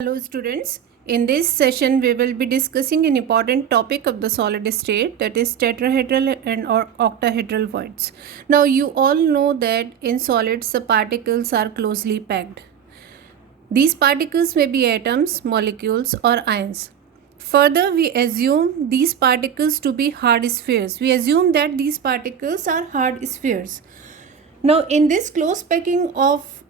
Hello students, in this session we will be discussing an important topic of the solid state, that is tetrahedral and or octahedral voids. Now you all know that in solids the particles are closely packed. These particles may be atoms, molecules or ions. Further, we assume these particles to be hard spheres. We assume that these particles are hard spheres. Now in this close packing of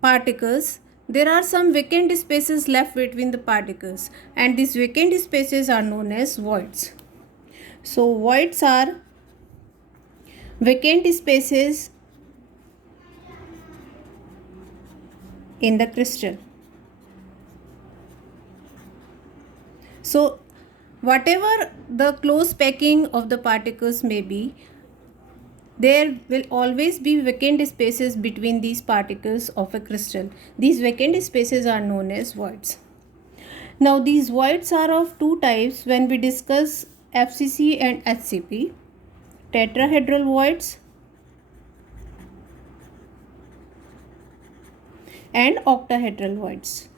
particles, there are some vacant spaces left between the particles, and these vacant spaces are known as voids. So voids are vacant spaces in the crystal. So whatever the close packing of the particles may be, there will always be vacant spaces between these particles of a crystal. These vacant spaces are known as voids. Now these voids are of two types when we discuss FCC and HCP: tetrahedral voids and octahedral voids.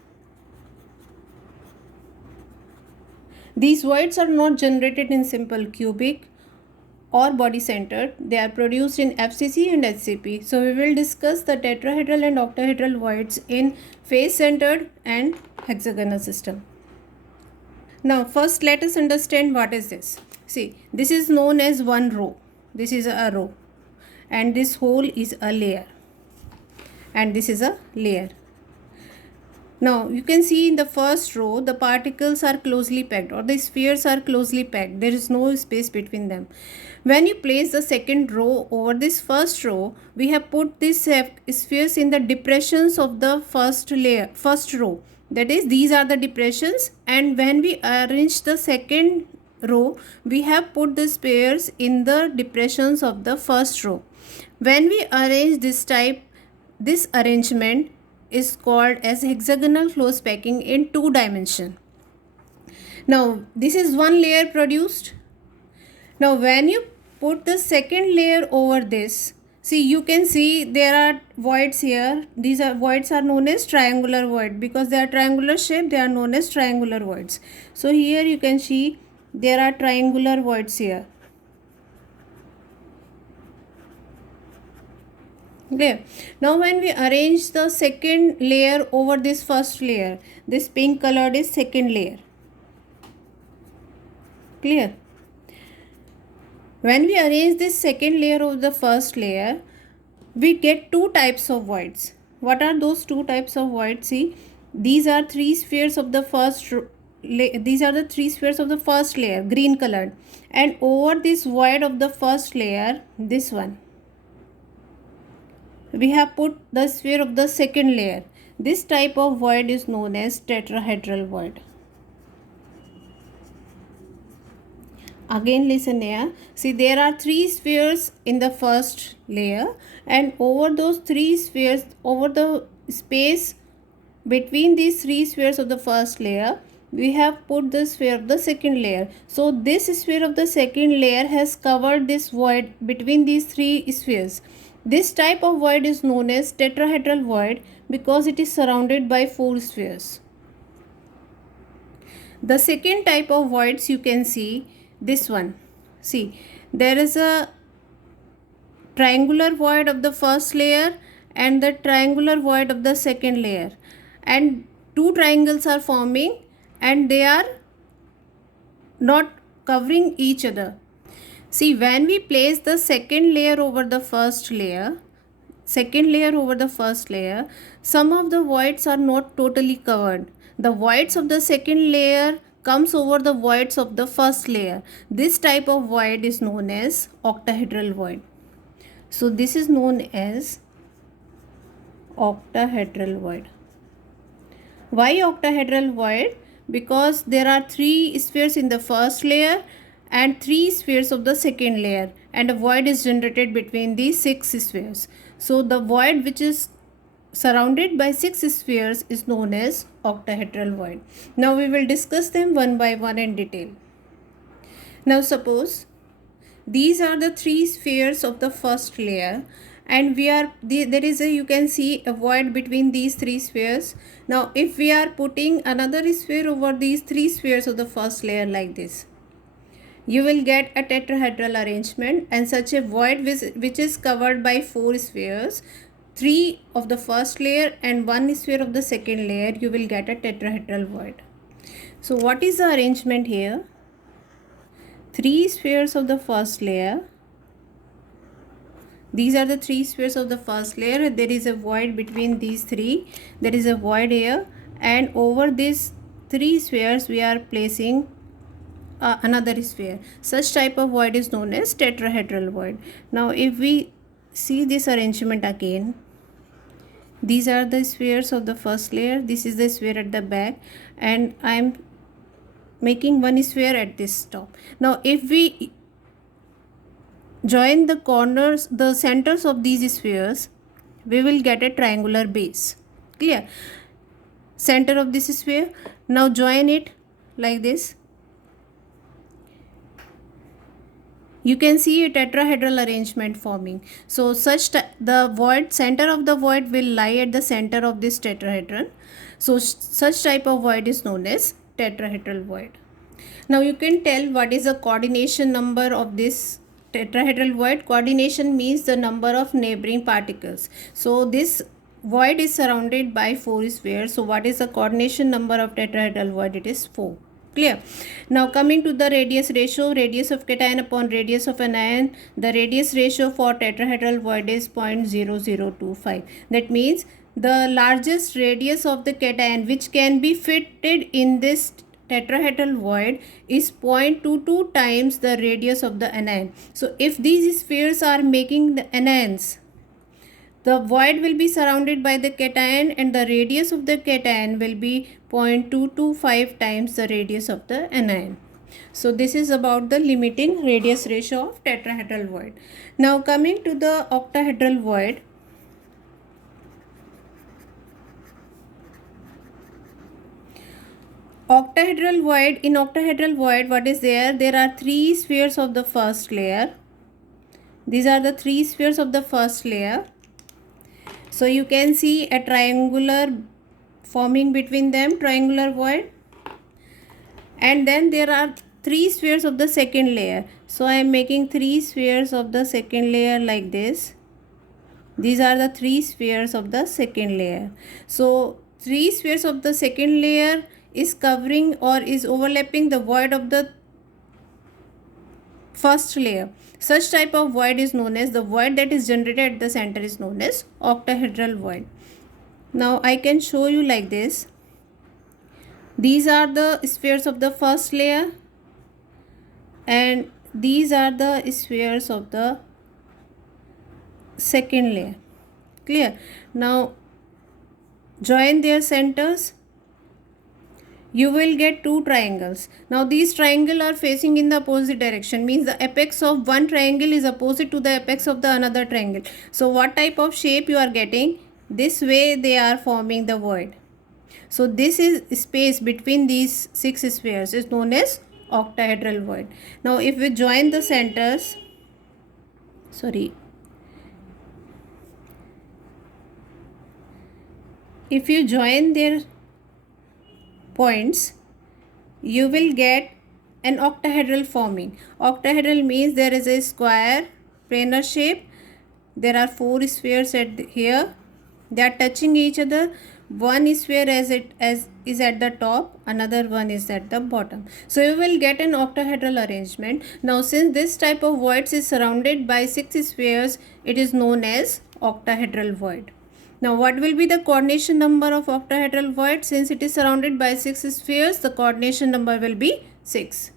These voids are not generated in simple cubic or body centered. They are produced in FCC and HCP. So we will discuss the tetrahedral and octahedral voids in face centered and hexagonal system. Now first let us understand what is this. See, this is known as one row. This is a row, and this whole is a layer, and this is a layer. Now you can see in the first row the particles are closely packed, or the spheres are closely packed. There is no space between them. When you place the second row over this first row, we have put these spheres in the depressions of the first row. That is, these are the depressions, and when we arrange the second row, we have put the spheres in the depressions of the first row. When we arrange this arrangement is called as hexagonal close packing in 2 dimension. Now this is one layer produced. Now when you put the second layer over this, see, you can see there are voids here. These voids are known as triangular void because they are triangular shape. They are known as triangular voids. So here you can see there are triangular voids here. Okay. Now when we arrange the second layer over this first layer, this pink colored is second layer. Clear? When we arrange this second layer over the first layer, we get two types of voids. What are those two types of voids? See, these are three spheres of the first layer, green colored, and over this void of the first layer, this one, we have put the sphere of the second layer. This type of void is known as tetrahedral void. Again listen here. See, there are three spheres in the first layer, and over those three spheres, over the space between these three spheres of the first layer, we have put the sphere of the second layer. So this sphere of the second layer has covered this void between these three spheres. This type of void is known as tetrahedral void because it is surrounded by 4 spheres. The second type of voids, you can see this one. See, there is a triangular void of the first layer and the triangular void of the second layer, and two triangles are forming and they are not covering each other. See, when we place the second layer over the first layer, some of the voids are not totally covered. The voids of the second layer comes over the voids of the first layer. This type of void is known as octahedral void. So this is known as octahedral void. Why octahedral void? Because there are 3 spheres in the first layer and 3 spheres of the second layer, and a void is generated between these 6 spheres. So the void which is surrounded by 6 spheres is known as octahedral void. Now we will discuss them one by one in detail. Now suppose these are the 3 spheres of the first layer, and there is a, you can see a void between these three spheres. Now if we are putting another sphere over these three spheres of the first layer like this, you will get a tetrahedral arrangement, and such a void which is covered by four spheres, three of the first layer and one sphere of the second layer, you will get a tetrahedral void. So what is the arrangement here? Three spheres of the first layer. These are the three spheres of the first layer. There is a void between these three. There is a void here, and over these three spheres we are placing another sphere. Such type of void is known as tetrahedral void. Now if we see this arrangement again, these are the spheres of the first layer, this is the sphere at the back, and I am making one sphere at this top. Now if we join the corners, the centers of these spheres, we will get a triangular base. Clear? Center of this sphere. Now join it like this. You can see a tetrahedral arrangement forming. So the void, center of the void will lie at the center of this tetrahedron. So such type of void is known as tetrahedral void. Now you can tell what is the coordination number of this tetrahedral void. Coordination means the number of neighboring particles. So this void is surrounded by four spheres. So what is the coordination number of tetrahedral void? It is 4. Clear? Now coming to the radius ratio, radius of cation upon radius of anion, the radius ratio for tetrahedral void is 0.0025. That means the largest radius of the cation which can be fitted in this tetrahedral void is 0.22 times the radius of the anion. So if these spheres are making the anions, the void will be surrounded by the cation, and the radius of the cation will be 0.225 times the radius of the anion. So this is about the limiting radius ratio of tetrahedral void. Now coming to the octahedral void. Octahedral void, in octahedral void what is there? There are three spheres of the first layer. These are the three spheres of the first layer. So you can see a triangular forming between them, triangular void. And then there are three spheres of the second layer. So I am making three spheres of the second layer like this. These are the three spheres of the second layer. So three spheres of the second layer is covering or is overlapping the void of the first layer. Such type of void is known as, the void that is generated at the center is known as octahedral void. Now I can show you like this. These are the spheres of the first layer, and these are the spheres of the second layer. Clear? Now join their centers, you will get two triangles. Now these triangles are facing in the opposite direction, means the apex of one triangle is opposite to the apex of the another triangle. So what type of shape you are getting? This way they are forming the void. So this is space between these six spheres is known as octahedral void. Now if we join the centers, if you join their points, you will get an octahedral forming. Octahedral means there is a square planar shape. There are four spheres here. They are touching each other. One sphere is at the top, another one is at the bottom. So you will get an octahedral arrangement. Now since this type of void is surrounded by six spheres, it is known as octahedral void. Now what will be the coordination number of octahedral void? Since it is surrounded by six spheres, the coordination number will be 6.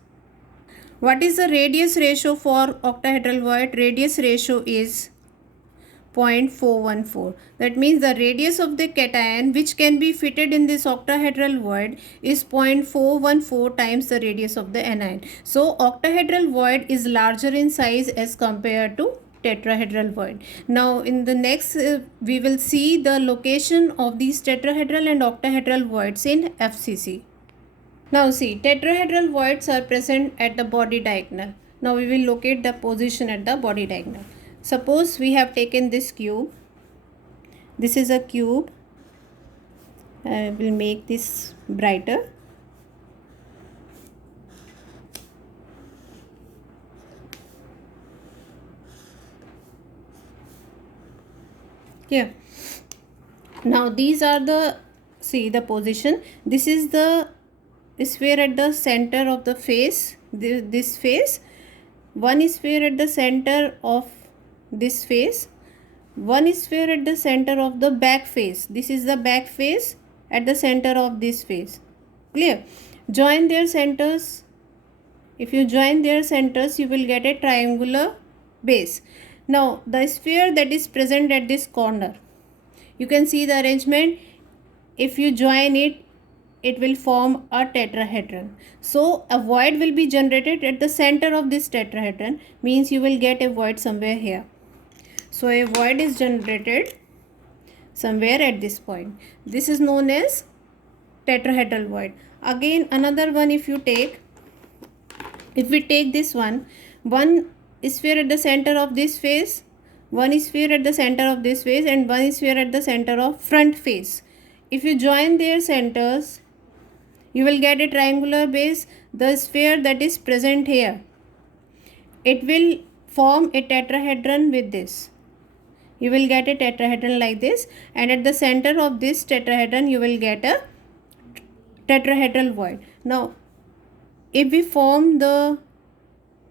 What is the radius ratio for octahedral void? Radius ratio is 0.414. That means the radius of the cation which can be fitted in this octahedral void is 0.414 times the radius of the anion. So octahedral void is larger in size as compared to tetrahedral void. Now in the next we will see the location of these tetrahedral and octahedral voids in FCC. Now see, tetrahedral voids are present at the body diagonal. Now we will locate the position at the body diagonal. Suppose we have taken this cube. This is a cube. I will make this brighter. Here. Now these are the, see the position. This is the sphere at the center of the face, this face. One sphere at the center of this face. One sphere at the center of the back face. This is the back face at the center of this face. Clear? Join their centers. If you join their centers, you will get a triangular base. Now the sphere that is present at this corner, you can see the arrangement. If you join it, it will form a tetrahedron. So a void will be generated at the center of this tetrahedron, means you will get a void somewhere here. So a void is generated somewhere at this point. This is known as tetrahedral void. Again another one, if we take this one sphere at the center of this face, one sphere at the center of this face, and one sphere at the center of front face. If you join their centers, you will get a triangular base. The sphere that is present here, it will form a tetrahedron with this. You will get a tetrahedron like this, and at the center of this tetrahedron you will get a tetrahedral void. Now if we form the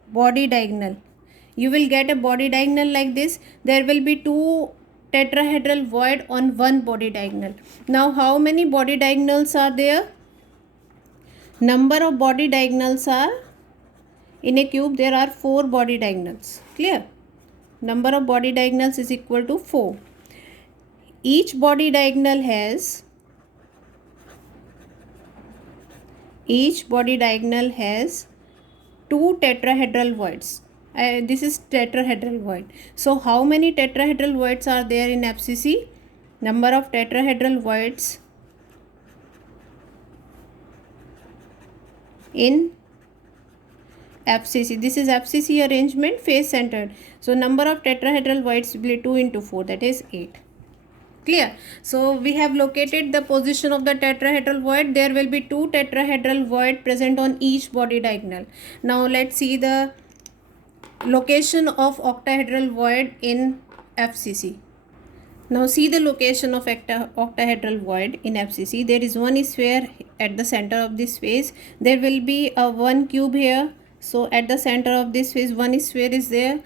body diagonal, you will get a body diagonal like this. There will be two tetrahedral void on one body diagonal. Now how many body diagonals are there? Number of body diagonals are, in a cube there are 4 body diagonals. Clear? Number of body diagonals is equal to 4. Each body diagonal has two tetrahedral voids. This is tetrahedral void. So how many tetrahedral voids are there in FCC? Number of tetrahedral voids in FCC. This is FCC arrangement, face centered. So number of tetrahedral voids will be 2 into 4, that is 8. Clear? So we have located the position of the tetrahedral void. There will be 2 tetrahedral void present on each body diagonal. Now let's see the location of octahedral void in FCC. Now see the location of octahedral void in FCC. There is one sphere at the center of this face. There will be a one cube here. So at the center of this face, one sphere is there.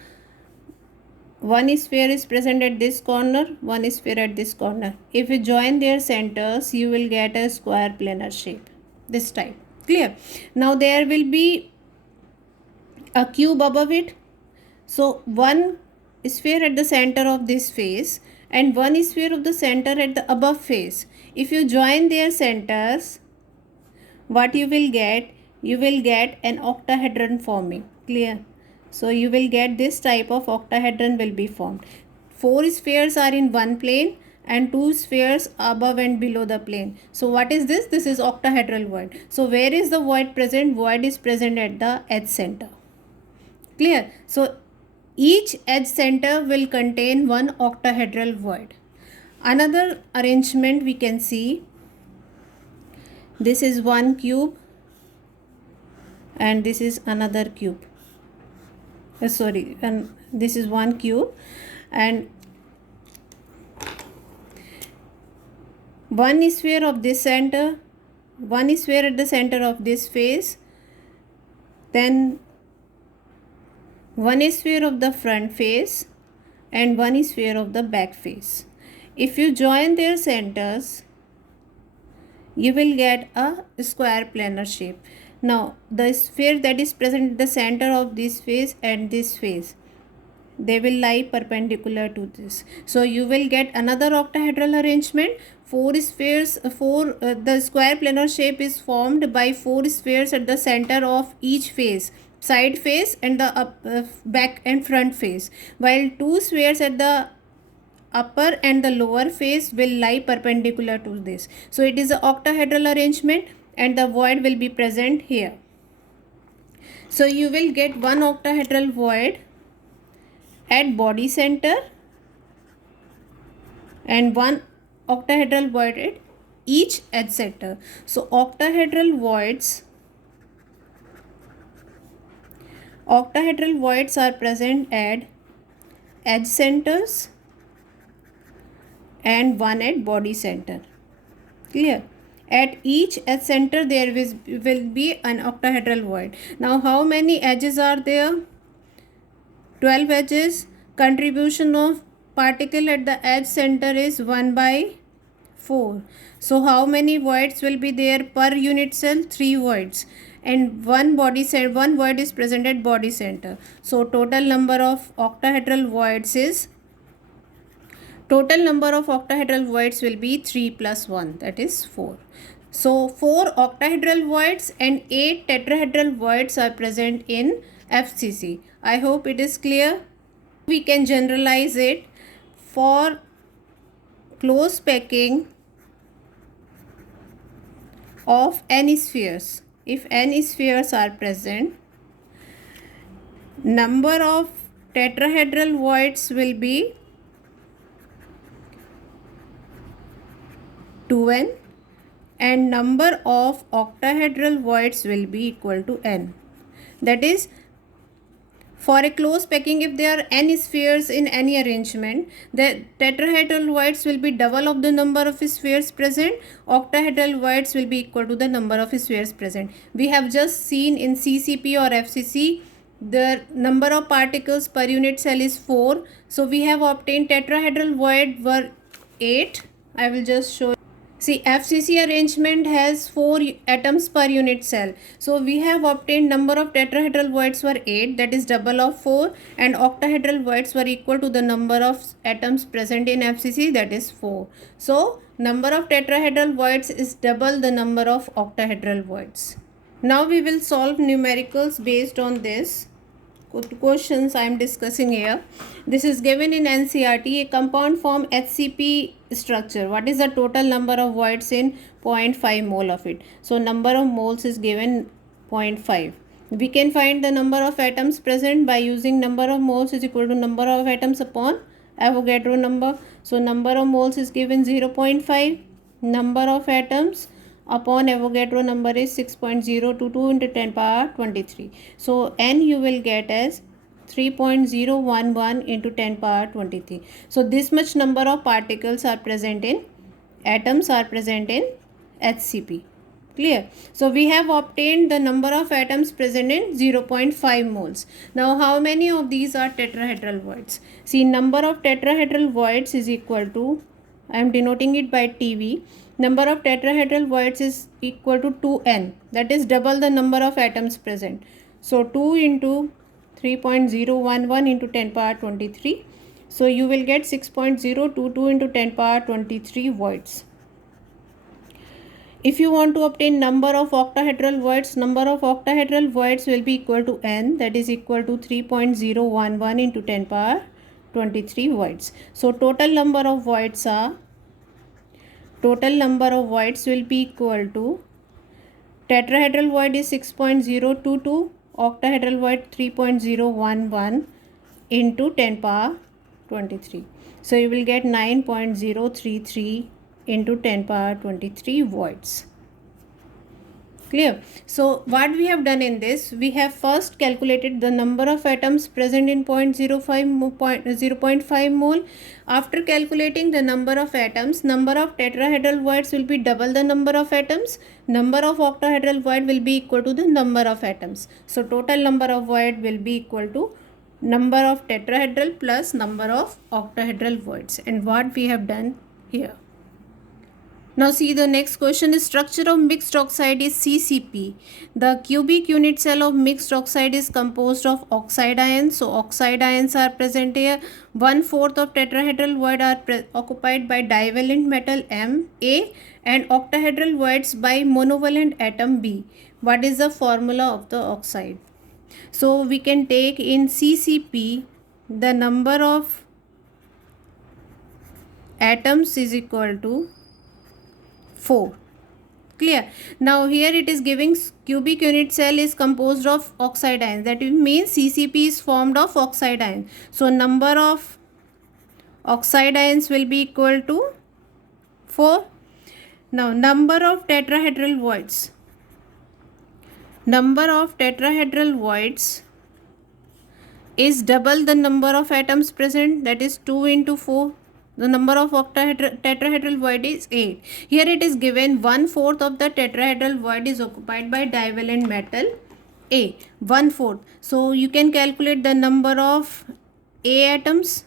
One sphere is present at this corner, one sphere at this corner. If you join their centers, you will get a square planar shape, this type. Clear? Now there will be a cube above it. So one sphere at the center of this face and one sphere of the center at the above face. If you join their centers, what you will get? You will get an octahedron forming. Clear? So you will get this type of octahedron will be formed. 4 spheres are in one plane and 2 spheres above and below the plane. So what is this? This is octahedral void. So where is the void present? Void is present at the edge center. Clear? So each edge center will contain one octahedral void. Another arrangement we can see. This is one cube and this is another cube. And this is one cube and one sphere of this center, one sphere at the center of this face, then one sphere of the front face and one sphere of the back face. If you join their centers, you will get a square planar shape. Now the sphere that is present at the center of this face and this face, they will lie perpendicular to this. So you will get another octahedral arrangement. 4 spheres, the square planar shape is formed by 4 spheres at the center of each face, side face and the back and front face, while 2 spheres at the upper and the lower face will lie perpendicular to this. So it is an octahedral arrangement and the void will be present here. So you will get one octahedral void at body center and one octahedral void at each edge center. So octahedral voids are present at edge centers and one at body center. Clear? At each edge center there will be an octahedral void. Now how many edges are there? 12 edges. Contribution of particle at the edge center is 1/4. So how many voids will be there per unit cell? 3 voids. And one void is present at body center. So total number of octahedral voids will be 3 plus 1, that is 4. So 4 octahedral voids and 8 tetrahedral voids are present in FCC. I hope it is clear. We can generalize it for close packing of n spheres. If n spheres are present, number of tetrahedral voids will be 2n and number of octahedral voids will be equal to n. That is, for a close packing, if there are n spheres in any arrangement, the tetrahedral voids will be double of the number of spheres present. Octahedral voids will be equal to the number of spheres present. We have just seen in CCP or FCC, the number of particles per unit cell is 4. So we have obtained tetrahedral void were 8. I will just show. See, FCC arrangement has 4 atoms per unit cell. So we have obtained number of tetrahedral voids were 8, that is double of 4, and octahedral voids were equal to the number of atoms present in FCC, that is 4. So number of tetrahedral voids is double the number of octahedral voids. Now we will solve numericals based on this questions I am discussing here. This is given in NCERT. A compound form HCP structure. What is the total number of voids in 0.5 mole of it? So number of moles is given 0.5. We can find the number of atoms present by using number of moles is equal to number of atoms upon Avogadro number. So number of moles is given 0.5. Number of atoms upon Avogadro number is 6.022 into 10 power 23. So n you will get as 3.011 into 10 power 23. So this much number of particles are present in atoms are present in HCP. Clear? So we have obtained the number of atoms present in 0.5 moles. Now how many of these are tetrahedral voids? See, number of tetrahedral voids is equal to, I am denoting it by TV. Number of tetrahedral voids is equal to 2n, that is double the number of atoms present. So 2 into 3.011 into 10 power 23. So you will get 6.022 into 10 power 23 voids. If you want to obtain number of octahedral voids, number of octahedral voids will be equal to n, that is equal to 3.011 into 10 power 23 voids. So total number of voids will be equal to, tetrahedral void is 6.022, octahedral void 3.011 into 10 power 23. So you will get 9.033 into 10 power 23 voids. Clear? So what we have done in this, we have first calculated the number of atoms present in 0.5 mole. After calculating the number of atoms, number of tetrahedral voids will be double the number of atoms. Number of octahedral void will be equal to the number of atoms. So total number of void will be equal to number of tetrahedral plus number of octahedral voids. And what we have done here. Now see, the next question is structure of mixed oxide is CCP. The cubic unit cell of mixed oxide is composed of oxide ions. So oxide ions are present here. 1/4 of tetrahedral void are occupied by divalent metal M, A, and octahedral voids by monovalent atom B. What is the formula of the oxide? So we can take in CCP the number of atoms is equal to 4. Clear? Now here it is giving cubic unit cell is composed of oxide ions. That means CCP is formed of oxide ions. So number of oxide ions will be equal to 4. Now number of tetrahedral voids. Number of tetrahedral voids is double the number of atoms present, that is 2 into 4. The number of tetrahedral void is 8. Here it is given 1/4 of the tetrahedral void is occupied by divalent metal A. 1/4. So you can calculate the number of A atoms.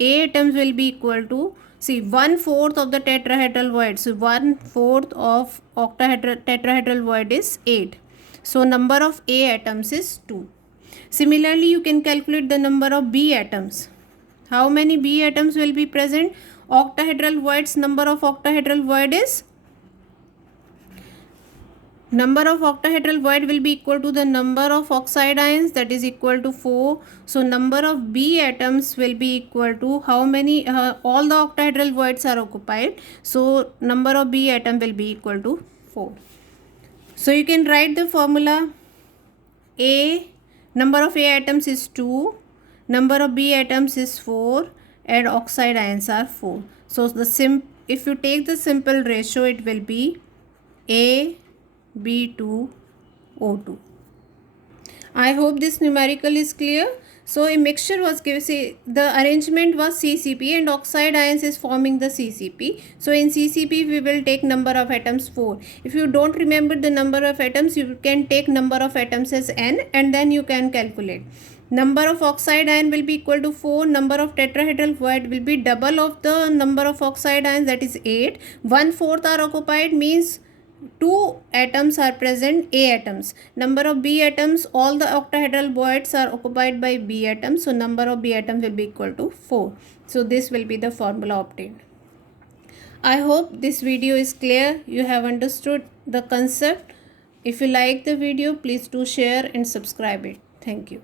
A atoms will be equal to, see, 1/4 of the tetrahedral void. So 1/4 of tetrahedral void is 8. So number of A atoms is 2. Similarly, you can calculate the number of B atoms. How many B atoms will be present? Octahedral voids, number of octahedral void is, number of octahedral void will be equal to the number of oxide ions, that is equal to 4. So number of B atoms will be equal to how many, all the octahedral voids are occupied. So number of B atom will be equal to 4. So you can write the formula. A, number of A atoms is 2, number of B atoms is 4, and oxide ions are 4. So if you take the simple ratio, it will be A, B2, O2. I hope this numerical is clear. So a mixture was given, say the arrangement was CCP and oxide ions is forming the CCP. So in CCP we will take number of atoms 4. If you don't remember the number of atoms, you can take number of atoms as n and then you can calculate. Number of oxide ion will be equal to 4. Number of tetrahedral void will be double of the number of oxide ions, that is 8. 1/4 are occupied means 2 atoms are present, A atoms. Number of B atoms, all the octahedral voids are occupied by B atoms. So number of B atoms will be equal to 4. So this will be the formula obtained. I hope this video is clear. You have understood the concept. If you like the video, please do share and subscribe it. Thank you.